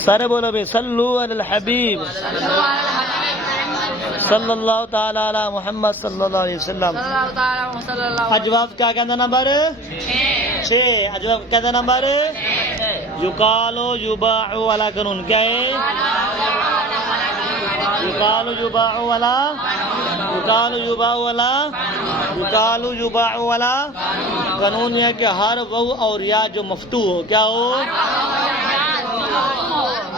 سارے بولو بھائی صلو علی الحبیب صلی اللہ تعالی علی محمد صلی اللہ علیہ وسلم. اجواب کیا کہتا نمبر 6. اجواب کہتا نمبر یقالو یباع والا قانون کیا ہے؟ یقالو یباع والا قانون یہ ہے کہ ہر واو اور یا جو مفتوح ہو کیا ہو؟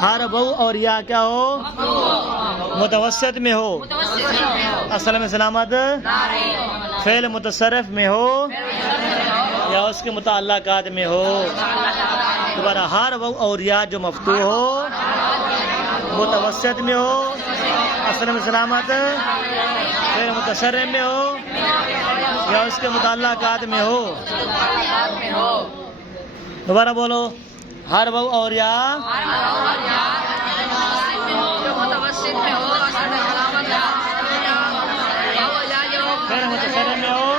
ہر واو اور یا کیا ہو؟ متوسط میں ہو. اصل میں سلامت فعل متصرف میں ہو یا اس کے متعلقات میں ہو. دوبارہ ہر واو اور یا جو مفتوح ہو متوسط میں ہو اصل میں سلامت فعل متصرف میں ہو یا اس کے متعلقات میں ہو. دوبارہ بولو ہر واو اور یا فعل متصرف میں ہو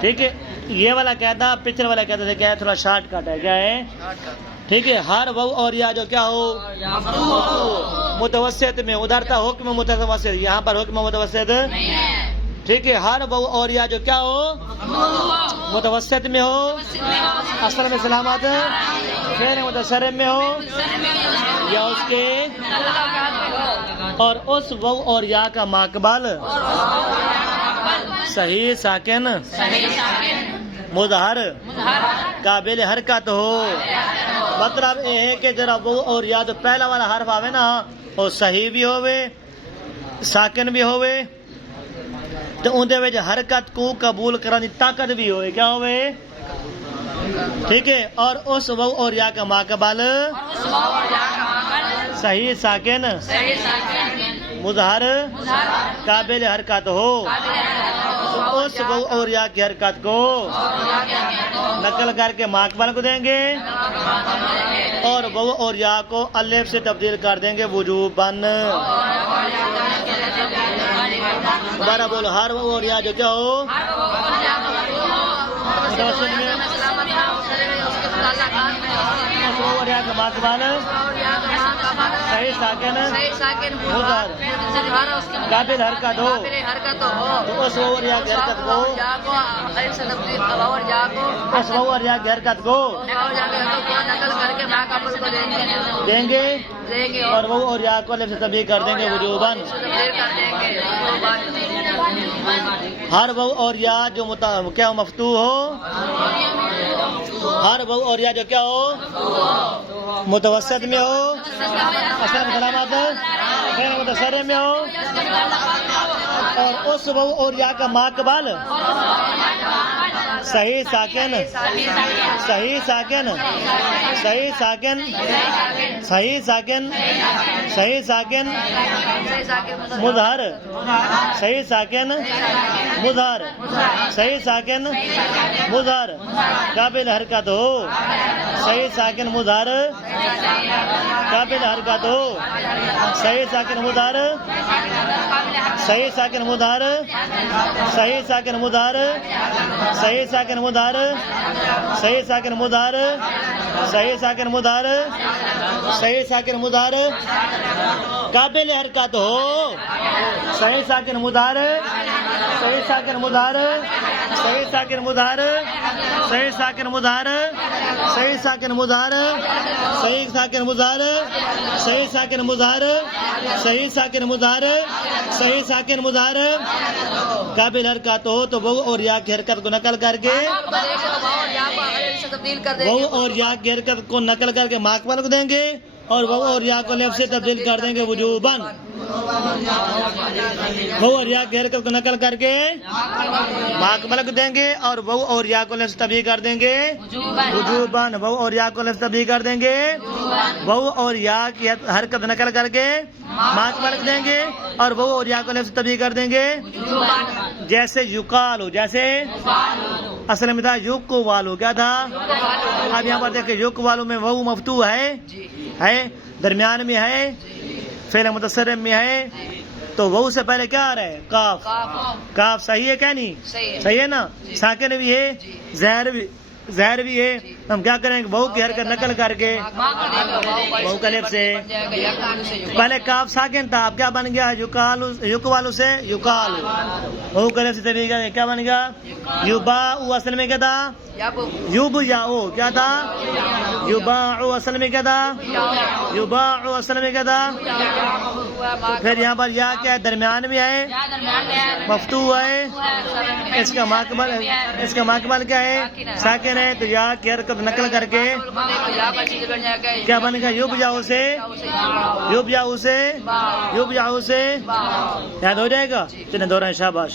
ٹھیک ہے. یہ والا کہتا پچھلے والا کہتا تھا کیا ہے تھوڑا شارٹ کٹ ہے کیا ہے ٹھیک ہے. ہر واو اور یا جو کیا ہو متوسط میں ادھر تھا حکم متوسط یہاں پر حکم متوسط ٹھیک ہے. ہر واو اور یا جو کیا ہو متوسط میں ہو اصل میں سلامت فعل متصرف میں ہو یا اس کے اور اس واو اور یا کا ماقبل صحیح ساکن مظہر قابل حرکت ہو. مطلب یہ ہے کہ ذرا واو اور یا جو پہلا والا حرف آوے نا وہ صحیح بھی ہوئے ساکن بھی ہوئے تو اندے وچ حرکت کو قبول کرنے طاقت بھی ہوئے کیا ہوئے ٹھیک ہے. اور اس واو اور یا کا ماقبل صحیح ساکن مظہر قابل حرکت ہو تو اس واو اور یا کی حرکت کو نقل کر کے ماقبل کو دیں گے اور واو اور یا کو الف سے تبدیل کر دیں گے وجوباً. دوبارہ بولو ہر واو اور یا جو کیا ہو متوسط میں واو اور یا کا ماقبل صحیح ساکن مظہر قابل حرکت ہو تو اس واو اور یا کی حرکت کو دیں گے اور واو اور یا کو الف سے تبدیل کر دیں گے وجوباً. ہر واو اور یا جو کیا مفتوح ہو ہر واو اور یا جو کیا ہو متوسط میں ہو اصل میں سلامت فعل متصرف میں ہو اور اس واو اور یا کا ماقبل صحیح ساکن مظہر صحیح ساکن مظہر قابل حرکت ہو صحیح ساکن مظہر قابل حرکت ہو صحیح ساکن مظہر قابل حرکت ہو صحیح ساکن مظہر قابل حرکت ہو تو واو اور یا کی حرکت کو نقل کر کے واو اور یا کی حرکت کو نقل کر کے ماقبل کو دیں گے اور واو اور یا کو الف سے تبدیل کر دیں گے وجوباً. واو اور یا کی حرکت کو نقل کر کے ماقبل کو دیں گے اور واو اور یا کو الف سے تبدیل کر دیں گے وجوباً. واو اور یا کو الف سے تبدیل کر دیں گے واو اور یا کی حرکت نقل کر کے ماقبل کو دیں گے اور واو اور یا کو الف سے تبدیل کر دیں گے جیسے یقالو جیسے اصل میں تھا یق والو کیا تھا اب یہاں پر دیکھیں یق والو میں واو مفتوح ہے درمیان میں ہے فعل متصرف میں ہے تو وہ سے پہلے کیا آ رہا ہے؟ کاف. کاف صحیح ہے کیا نہیں؟ صحیح ہے نا. ساکن بھی ہے، زہر بھی ہے. ہم کیا کریں گے؟ بہو کی حرکت نقل کر کے بہو کلب سے پہلے کاف ساکن تھا، اب کیا بن گیا؟ یقالو سے یقالو. بہو کلب سے طریقہ کیا بن گیا؟ یباء. اصل میں کیا تھا؟ یبیعو. کیا تھا؟ یباع. اصل میں کیا تھا؟ یباع. اصل میں کیا تھا؟ پھر یہاں پر یا کیا ہے؟ درمیان میں ہے، مفتوح ہے. اس کا ماقبل کیا ہے؟ ساکن ہے. تو یا کی حرکت نقل کر کے کیا بن گیا؟ یبیعو سے یبیعو سے یبیعو سے یاد ہو جائے گا. چلیں دوران شاباش.